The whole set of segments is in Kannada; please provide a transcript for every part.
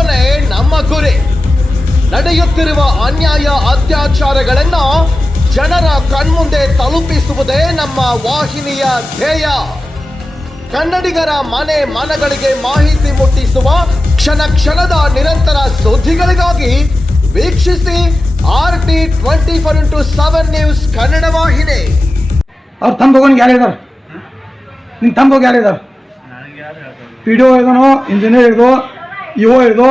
ಉಳಿಸುವನೇ ನಮ್ಮ ಗುರಿ. ನಡೆಯುತ್ತಿರುವ ಅನ್ಯಾಯ ಅತ್ಯಾಚಾರಗಳನ್ನ ಜನರ ಕಣ್ಮುಂದೆ ತಲುಪಿಸುವುದೇ ನಮ್ಮ ವಾಹಿನಿಯ ಧ್ಯೇಯ. ಕನ್ನಡಿಗರ ಮನೆ ಮನಗಳಿಗೆ ಮಾಹಿತಿ ಮುಟ್ಟಿಸುವ ಕ್ಷಣ ಕ್ಷಣದ ನಿರಂತರ ಸುದ್ದಿಗಳಿಗಾಗಿ ವೀಕ್ಷಿಸಿ R T twenty four into seven news Kannada ವಾಹಿನಿ. ಅವ್ರ ತಂಬೋಗನ್ಗೆ ಯಾರು ಇದಾರೆ ಹೋಗಿ ಯಾರು ಇದಾರೆ ಪಿ ಡಿ ಒ ಇದ್ದಾನೋ ಇಂಜಿನಿಯರ್ ಹಿಡ್ದು ಇ ಒ ಹಿಡ್ದು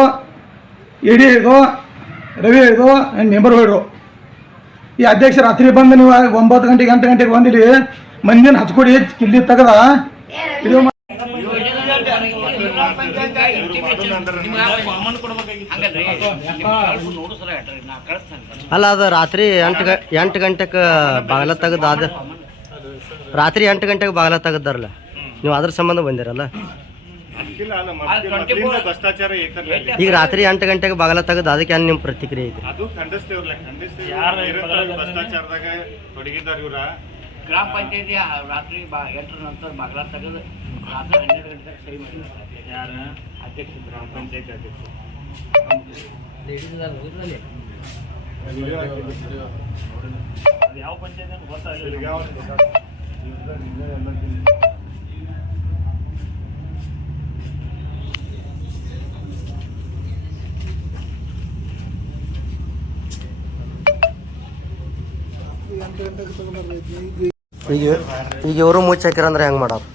ಇ ಡಿ ಹಿಡ್ದು ರವಿ ಹಿಡ್ದು ಮೆಂಬರ್ ಹಿಡ್ರು ಈ ಅಧ್ಯಕ್ಷ ರಾತ್ರಿ ಬಂದು ನೀವು ಒಂಬತ್ತು ಗಂಟೆಗೆ, ಎಂಟು ಗಂಟೆಗೆ ಬಂದಿರಿ ಮಂದಿನ ಹಚ್ಕೊಡಿ, ಕಿಲ್ಲಿ ತೆಗದ. ಅಲ್ಲ, ಅದು ರಾತ್ರಿ ಎಂಟು ಗ ಎಂಟು ಗಂಟೆಗೆ ಬಾಗಿಲ ತೆಗೆದು ಅದು ರಾತ್ರಿ ಎಂಟು ಗಂಟೆಗೆ ಬಾಗಿಲ ತೆಗೆದಾರಲ್ಲ, ನೀವು ಅದ್ರ ಸಂಬಂಧ ಬಂದಿರಲ್ಲ. ಭ್ರಷ್ಟಾಚಾರ ಈಗ ರಾತ್ರಿ ಎಂಟು ಗಂಟೆಗೆ ಬಾಗಲ ತೆಗೆದು ಅದಕ್ಕೆ ನಿಮ್ ನಿಮ್ಮ ಪ್ರತಿಕ್ರಿಯೆ ಐತಿ ಅದು ಖಂಡಿಸ್ತೇವ್ರಲ್ಲ ಖಂಡಿಸ್ತೇವೆ ಭ್ರಷ್ಟಾಚಾರದಾಗ ತೊಡಗಿದಾರ ಇವ್ರ? ಗ್ರಾಮ ಪಂಚಾಯತಿ ರಾತ್ರಿ ಬಾ ಎಂಟರ ನಂತರ ಬಾಗ್ಲ ತೆಗೆದು ರಾತ್ರಿ ಹನ್ನೆರಡು ಗಂಟೆಗೆ ಸರಿ ಮಾಡಿದ್ದಾರೆ ಯಾರ? ಅಧ್ಯಕ್ಷ ಗ್ರಾಮ ಪಂಚಾಯತಿ ಅಧ್ಯಕ್ಷ. ಯಾವ ಪಂಚಾಯತ್ ಅಂತ ಗೊತ್ತಾಗಲಿಲ್ಲ ಈಗ ಈಗ ಇವರು ಮುಚ್ಚ ಅಂದ್ರೆ ಹೆಂಗ್ ಮಾಡೋರು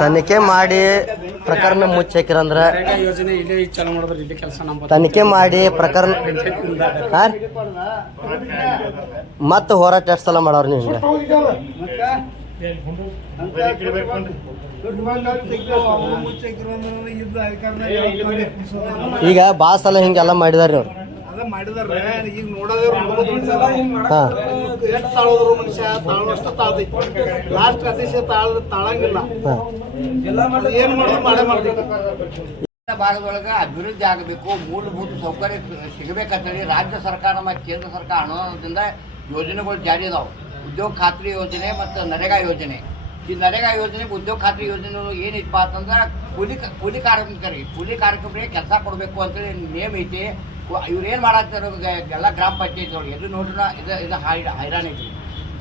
ತನಿಖೆ ಮಾಡಿ ಪ್ರಕರಣ ಮುಚ್ಚ ಹಾಕಿರಂದ್ರೆ ಯೋಜನೆ ಇಲ್ಲೇ ಚಾಲು ಮಾಡಿದ್ರೆ ಇಲ್ಲಿ ಕೆಲಸ ನಮ್ಮ ತನಿಖೆ ಮಾಡಿ ಪ್ರಕರಣ ಮತ್ತೆ ಹೋರಾಟ ಎಷ್ಟು ಸಲ ಮಾಡೋರು ನೀವು ಈಗ ಭಾಳ ಸಲ ಹಿಂಗೆಲ್ಲ ಮಾಡಿದಾರೆ ಅವ್ರು. ಮಾಡಿದಾರೆ ಈಗ ನೋಡೋದೇ ಹಾಂ. ಎಷ್ಟು ತಾಳೋದ್ರು ಮನುಷ್ಯ ತಾಳುವಷ್ಟು ತಾಳ್ದೈತಿ ಲಾಸ್ಟ್ ಅತಿಶಯ ತಾಳ ತಾಳಂಗಿಲ್ಲ. ಹಾಂ. ಏನ್ ಮಾಡೋದು ಮಾಡೇ ಮಾಡ್ತೀವಿ ಭಾಗದೊಳಗೆ ಅಭಿವೃದ್ಧಿ ಆಗಬೇಕು ಮೂಲಭೂತ ಸೌಕರ್ಯ ಸಿಗಬೇಕಂತೇಳಿ ರಾಜ್ಯ ಸರ್ಕಾರ ಮತ್ತು ಕೇಂದ್ರ ಸರ್ಕಾರ ಅನುದಾನದಿಂದ ಯೋಜನೆಗಳು ಜಾರಿ ಅದಾವೆ. ಉದ್ಯೋಗ ಖಾತ್ರಿ ಯೋಜನೆ ಮತ್ತು ನರೇಗಾ ಯೋಜನೆ. ಈ ನರೇಗಾ ಯೋಜನೆ, ಉದ್ಯೋಗ ಖಾತ್ರಿ ಯೋಜನೆ ಏನಿತ್ತಪ್ಪ ಅಂತಂದ್ರೆ ಕೂಲಿ ಕೂಲಿ ಕಾರ್ಮಿಕರಿಗೆ ಕೂಲಿ ಕಾರ್ಮಿಕರಿಗೆ ಕೆಲಸ ಕೊಡಬೇಕು ಅಂತೇಳಿ ನೇಮ್ ಐತಿ. ಇವ್ರು ಏನು ಮಾಡತ್ತಾರ ಎಲ್ಲ ಗ್ರಾಮ ಪಂಚಾಯತ್ ಅವ್ರು. ಎದು ನೋಡ್ರ ಇದು ಇದು ಹೈ, ಹೈರಾಣ ಐತಿ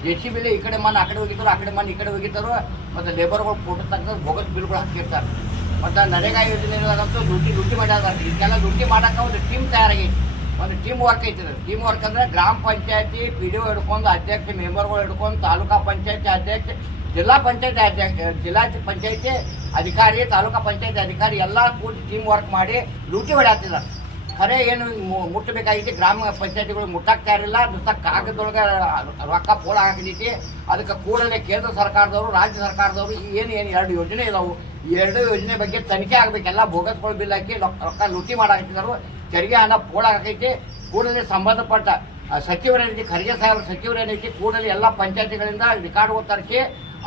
ಜೆ ಸಿ ಬಿಲಿ ಈ ಕಡೆ ಮನೆ ಆ ಕಡೆ ಹೋಗಿದ್ರು ಆ ಕಡೆ ಮನೆ ಈ ಕಡೆ ಹೋಗಿದ್ರು ಮತ್ತು ಲೇಬರ್ಗಳು ಫೋಟೋ ತೆಗೆದು ಬೋಗಸ್ ಬಿಲ್ಗಳು ಹಾಕಿರ್ತಾರೆ ಮತ್ತು ನರೇಗಾ ಯೋಜನೆಗಳಂತೂ ದುಡ್ಡಿ ಡ್ಯೂಟಿ ಮಾಡ್ಯಾರ. ಇದಕ್ಕೆಲ್ಲ ಡ್ಯೂಟಿ ಮಾಡಕ್ಕೆ ಒಂದು ಟೀಮ್ ತಯಾರಾಗೈತಿ. ಒಂದು ಟೀಮ್ ವರ್ಕ್ ಐತಿ ಟೀಮ್ ವರ್ಕ್ ಅಂದ್ರೆ ಗ್ರಾಮ ಪಂಚಾಯತಿ ಪಿ ಡಿ ಒ ಹಿಡ್ಕೊಂಡು ಅಧ್ಯಕ್ಷ ಮೆಂಬರ್ಗಳು ಹಿಡ್ಕೊಂಡು ತಾಲೂಕಾ ಪಂಚಾಯತಿ ಅಧ್ಯಕ್ಷ, ಜಿಲ್ಲಾ ಪಂಚಾಯತಿ ಅಧ್ಯಕ್ಷ, ಜಿಲ್ಲಾ ಪಂಚಾಯತಿ ಅಧಿಕಾರಿ, ತಾಲೂಕಾ ಪಂಚಾಯತಿ ಅಧಿಕಾರಿ ಎಲ್ಲ ಕೂಡಿ ಟೀಮ್ ವರ್ಕ್ ಮಾಡಿ ಲೂಟಿ ಹೊಡ್ಯಾತಿದ್ದಾರೆ ಖರೆ ಏನು ಮುಟ್ಟಬೇಕಾಗಿತ್ತು ಗ್ರಾಮ ಪಂಚಾಯತಿಗಳು ಮುಟ್ಟಕ್ಕೆ ಇರಲಿಲ್ಲ. ಮತ್ತೆ ಕಾಗದೊಳಗೆ ರೊಕ್ಕ ಪೋಲ ಅದಕ್ಕೆ ಕೂಡಲೇ ಕೇಂದ್ರ ಸರ್ಕಾರದವರು, ರಾಜ್ಯ ಸರ್ಕಾರದವರು ಏನು ಏನು ಎರಡು ಯೋಜನೆ ಇದಾವೆ. ಎರಡು ಯೋಜನೆ ಬಗ್ಗೆ ತನಿಖೆ ಆಗಬೇಕೆಲ್ಲ ಬೋಗಸ್ಗಳು ಬಿಲ್ ಹಾಕಿ ರೊಕ್ಕ ರೊಕ್ಕ ಲೂಟಿ ಮಾಡಾಕತ್ತಿದ್ದಾರೆ ತೆರಿಗೆ ಹಣ ಪೋಳ ಹಾಕೈತಿ ಕೂಡಲೇ ಸಂಬಂಧಪಟ್ಟ ಸಚಿವರೇನೈತಿ ಖರ್ಗೆ ಸಾಹೇಬ್ರ ಸಚಿವರೇನೈತಿ ಕೂಡಲೇ ಎಲ್ಲ ಪಂಚಾಯತಿಗಳಿಂದ ರೆಕಾರ್ಡ್ ತರಿಸಿ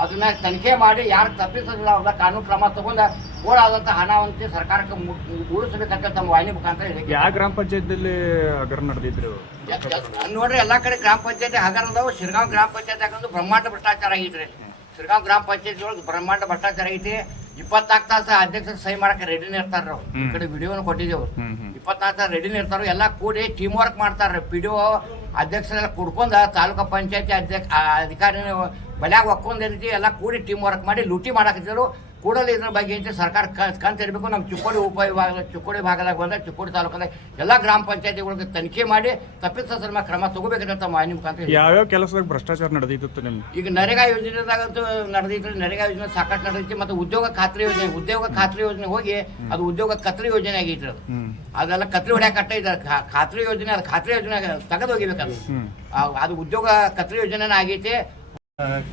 ಅದನ್ನ ತನಿಖೆ ಮಾಡಿ ಯಾರು ತಪ್ಪಿಸೋದಿಲ್ಲ ಅವ್ರನ್ನ ಕಾನೂನು ಕ್ರಮ ತಗೊಂಡು ಪೋಲಾದಂಥ ಹಣವಂತಿ ಸರ್ಕಾರಕ್ಕೆ ಉಳಿಸಬೇಕಂತ ತಮ್ಮ ವಾಹಿನಿ ಮುಖಾಂತರ ಹೇಳಿಕೆ. ಯಾವ ಗ್ರಾಮ ಪಂಚಾಯತಿಯಲ್ಲಿ ಹಗರಣ ನಡೆದಿದ್ರು? ನೋಡ್ರಿ ಎಲ್ಲಾ ಕಡೆ ಗ್ರಾಮ ಪಂಚಾಯತಿ ಹಗರ ಅದಾವ ಶಿರ್ಗಾಂವ್ ಗ್ರಾಮ ಪಂಚಾಯತಿ ಹಾಕೊಂಡು ಬ್ರಹ್ಮಾಂಡ ಭ್ರಷ್ಟಾಚಾರ ರೀ ಶಿರ್ಗಾಂವ್ ಗ್ರಾಮ ಪಂಚಾಯತಿ ಒಳಗೆ ಬ್ರಹ್ಮಾಂಡ ಭ್ರಷ್ಟಾಚಾರ ಐತಿ. ಇಪ್ಪತ್ನಾಲ್ಕು ತಾಸು ಅಧ್ಯಕ್ಷ ಸಹಿ ಮಾಡಕ್ಕೆ ರೆಡಿನೇ ಇರ್ತಾರ ನಾವು ಈ ಕಡೆ ವಿಡಿಯೋನ ಕೊಟ್ಟಿದ್ದೇವೆ. ಇಪ್ಪತ್ನಾಲ್ಕು ತಾಸು ರೆಡಿನೇ ಇರ್ತಾರ ಎಲ್ಲ ಕೂಡಿ ಟೀಮ್ ವರ್ಕ್ ಮಾಡ್ತಾರ ಪಿ ಡಿ ಒ ಅಧ್ಯಕ್ಷರೆಲ್ಲ ಕುಡ್ಕೊಂಡ ತಾಲೂಕಾ ಪಂಚಾಯತಿ ಅಧ್ಯಕ್ಷ ಅಧಿಕಾರಿ ಅಧಿಕಾರಿನ ಬಲ್ಯಾಗ ಒಕ್ಕೊಂಡ್ ಎಲ್ಲಾ ಎಲ್ಲ ಕೂಡಿ ಟೀಮ್ ವರ್ಕ್ ಮಾಡಿ ಲೂಟಿ ಮಾಡಾಕತ್ತಿದ್ರು ಕೂಡಲೇ ಇದ್ರ ಬಗ್ಗೆ ಅಂತ ಸರ್ಕಾರ ಕಂತ ಇರಬೇಕು. ನಮ್ಮ ಚಿಕ್ಕೋಡಿ ಉಪವಿಭಾಗ ಚಿಕ್ಕೋಡಿ ಭಾಗದಾಗ ಬಂದ ಚಿಕ್ಕೋಡಿ ತಾಲೂಕದಾಗ ಎಲ್ಲ ಗ್ರಾಮ ಪಂಚಾಯತಿಗಳಿಗೆ ತನಿಖೆ ಮಾಡಿ ತಪ್ಪಿತಸ್ಥರ ಕ್ರಮ ತಗೋಬೇಕಂತ ಮಾಹಿತಿ ಮುಖಾಂತರ. ಯಾವ್ಯಾವ ಕೆಲಸದಾಗ ಭ್ರಷ್ಟಾಚಾರ ನಡೆದಿತ್ತು ನಿಮ್ಗೆ? ಈಗ ನರೇಗಾ ಯೋಜನೆದಾಗಂತೂ ನಡೆದಿತ್ತು. ನರೇಗಾ ಯೋಜನೆ ಸಾಕಷ್ಟು ನಡೆದಿತ್ತು. ಮತ್ತು ಉದ್ಯೋಗ ಖಾತ್ರಿ ಯೋಜನೆ ಉದ್ಯೋಗ ಖಾತ್ರಿ ಯೋಜನೆ ಹೋಗಿ ಅದು ಉದ್ಯೋಗ ಕತ್ರಿ ಯೋಜನೆ ಆಗೈತ್ರಿ ಅದು. ಅದೆಲ್ಲ ಕತ್ರಿ ಹೊಡ್ಯಾಕ ಕಟ್ಟ ಇದ್ದಾರೆ ಖಾತ್ರಿ ಯೋಜನೆ ಅದು ಖಾತ್ರಿ ಯೋಜನೆ ತೆಗೆದು ಹೋಗಿಬೇಕು ಅದು ಅದು ಉದ್ಯೋಗ ಕತ್ರಿ ಯೋಜನೆ ಆಗೈತಿ.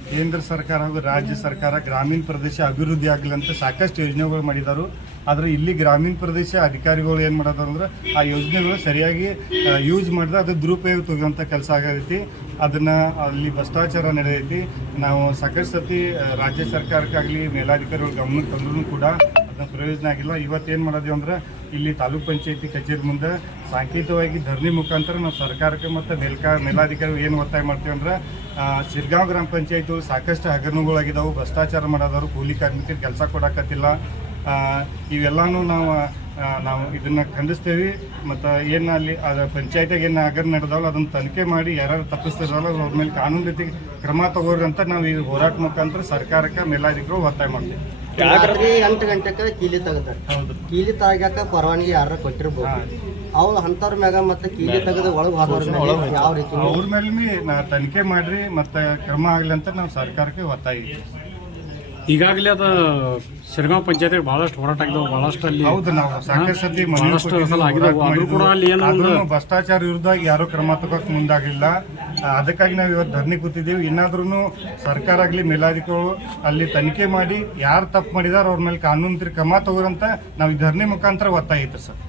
ಕೇಂದ್ರ ಸರ್ಕಾರ ಹಾಗೂ ರಾಜ್ಯ ಸರ್ಕಾರ ಗ್ರಾಮೀಣ ಪ್ರದೇಶ ಅಭಿವೃದ್ಧಿ ಆಗಲಿ ಅಂತ ಸಾಕಷ್ಟು ಯೋಜನೆಗಳು ಮಾಡಿದಾರು. ಆದ್ರೆ ಇಲ್ಲಿ ಗ್ರಾಮೀಣ ಪ್ರದೇಶ ಅಧಿಕಾರಿಗಳು ಏನು ಮಾಡೋದಾರ ಅಂದ್ರೆ ಆ ಯೋಜನೆಗಳು ಸರಿಯಾಗಿ ಯೂಸ್ ಮಾಡಿದ್ರೆ ಅದು ದುರುಪಯೋಗ ತೆಗೆಯುವಂಥ ಕೆಲಸ ಆಗೈತಿ. ಅದನ್ನ ಅಲ್ಲಿ ಭ್ರಷ್ಟಾಚಾರ ನಡೆದೈತಿ. ನಾವು ಸಾಕಷ್ಟು ಸತಿ ರಾಜ್ಯ ಸರ್ಕಾರಕ್ಕಾಗಲಿ ಮೇಲಾಧಿಕಾರಿಗಳ ಗಮನಕ್ಕೆ ತಂದ್ರೂ ಕೂಡ ಅದನ್ನ ಪ್ರಯೋಜನ ಆಗಿಲ್ಲ. ಇವತ್ತೇನು ಮಾಡೋದು ಅಂದ್ರೆ ಇಲ್ಲಿ ತಾಲೂಕ್ ಪಂಚಾಯತಿ ಕಚೇರಿ ಮುಂದೆ ಸಾಂಕೇತಿಕವಾಗಿ ಧರಣಿ ಮುಖಾಂತರ ನಾವು ಸರ್ಕಾರಕ್ಕೆ ಮತ್ತು ಮೇಲ್ಕಾ ಮೇಲಾಧಿಕಾರಿ ಏನು ಒತ್ತಾಯ ಮಾಡ್ತೀವಿ ಅಂದ್ರೆ ಶಿರ್ಗಾಂವ್ ಗ್ರಾಮ ಪಂಚಾಯತಿ ಸಾಕಷ್ಟು ಹಗರಣಗಳಾಗಿದ್ದಾವೆ ಭ್ರಷ್ಟಾಚಾರ ಮಾಡೋದವ್ರು, ಕೂಲಿ ಕಾರ್ಮಿಕರಿಗೆ ಕೆಲಸ ಕೊಡಕತ್ತಿಲ್ಲ. ಇವೆಲ್ಲನೂ ನಾವು ನಾವು ಇದನ್ನ ಖಂಡಿಸ್ತೇವೆ. ಮತ್ತು ಏನು ಅಲ್ಲಿ ಅದು ಪಂಚಾಯತಿಗೆ ಏನು ಹಗರಣ ನಡೆದವಲ್ಲ ಅದನ್ನು ತನಿಖೆ ಮಾಡಿ ಯಾರು ತಪ್ಪಿಸ್ತಿರಲ್ಲ ಅವ್ರ ಮೇಲೆ ಕಾನೂನು ರೀತಿ ಕ್ರಮ ತಗೋರಿ ಅಂತ ನಾವು ಈ ಹೋರಾಟ ಮುಖಾಂತರ ಸರ್ಕಾರಕ್ಕೆ ಮೇಲಾಧಿಕಾರಿಗಳು ಒತ್ತಾಯ ಮಾಡ್ತೀವಿ. ರಾತ್ರಿ ಎಂಟು ಗಂಟೆಗೆ ಕೀಲಿ ತೆಗ್ದಾರೆ ಹೌದು. ಕೀಲಿ ತಾಗ್ಯಾಕ ಪರವಾನಗಿ ಯಾರ ಕೊಟ್ಟಿರ್ಬೋದು. ಅವ್ರು ಅಂಥವ್ರ ಮ್ಯಾಗ ಮತ್ತೆ ಕೀಲಿ ತೆಗೆದು ಒಳಗೆ ಹೋದವ್ರ ಯಾವ ರೀತಿ? ಅವ್ರ ಮೇಲೆ ನಾ ತನಿಖೆ ಮಾಡ್ರಿ ಮತ್ತೆ ಕ್ರಮ ಆಗ್ಲಿ ಅಂತ ನಾವು ಸರ್ಕಾರಕ್ಕೆ ಒತ್ತಾಯ. ಈಗಾಗಲೇ ಅದು ಶಿರಗಾಂವ್ ಪಂಚಾಯತ್ ಬಹಳಷ್ಟು ಹೋರಾಟ ಆಗಿದಾವೆ ಬಹಳಷ್ಟು ಅಲ್ಲಿ ಹೌದು ನಾವು ಸಾಕಷ್ಟು ಸತಿ ಮನವಿ ಬಹಳಷ್ಟು ಕೊಟ್ಟಿದ್ದೀವಿ, ಸಲ ಆಗಿದಾವೆ. ಹೋರಾಟ ಕೂಡ ಅಲ್ಲಿ ಏನೋ ಮಾಡಿದ್ವಿ. ಒಂದು- ಭ್ರಷ್ಟಾಚಾರ ವಿರುದ್ಧ ಯಾರು ಕ್ರಮ ತಗೋಕ್ ಮುಂದಾಗಿಲ್ಲ. ಅದಕ್ಕಾಗಿ ನಾವು ಇವತ್ತು ಧರಣಿ ಕೂತಿದ್ದೀವಿ. ಇನ್ನಾದ್ರೂ ಸರ್ಕಾರ ಆಗಲಿ, ಮೇಲಾಧಿಕಾರಿಗಳು ಅಲ್ಲಿ ತನಿಖೆ ಮಾಡಿ ಯಾರು ತಪ್ಪು ಮಾಡಿದಾರೋ ಅವ್ರ ಮೇಲೆ ಕಾನೂನು ಕ್ರಮ ತಗೋರಂತ ನಾವು ಈ ಧರಣಿ ಮುಖಾಂತರ ಒತ್ತಾಯ ಐತೆ ಸರ್.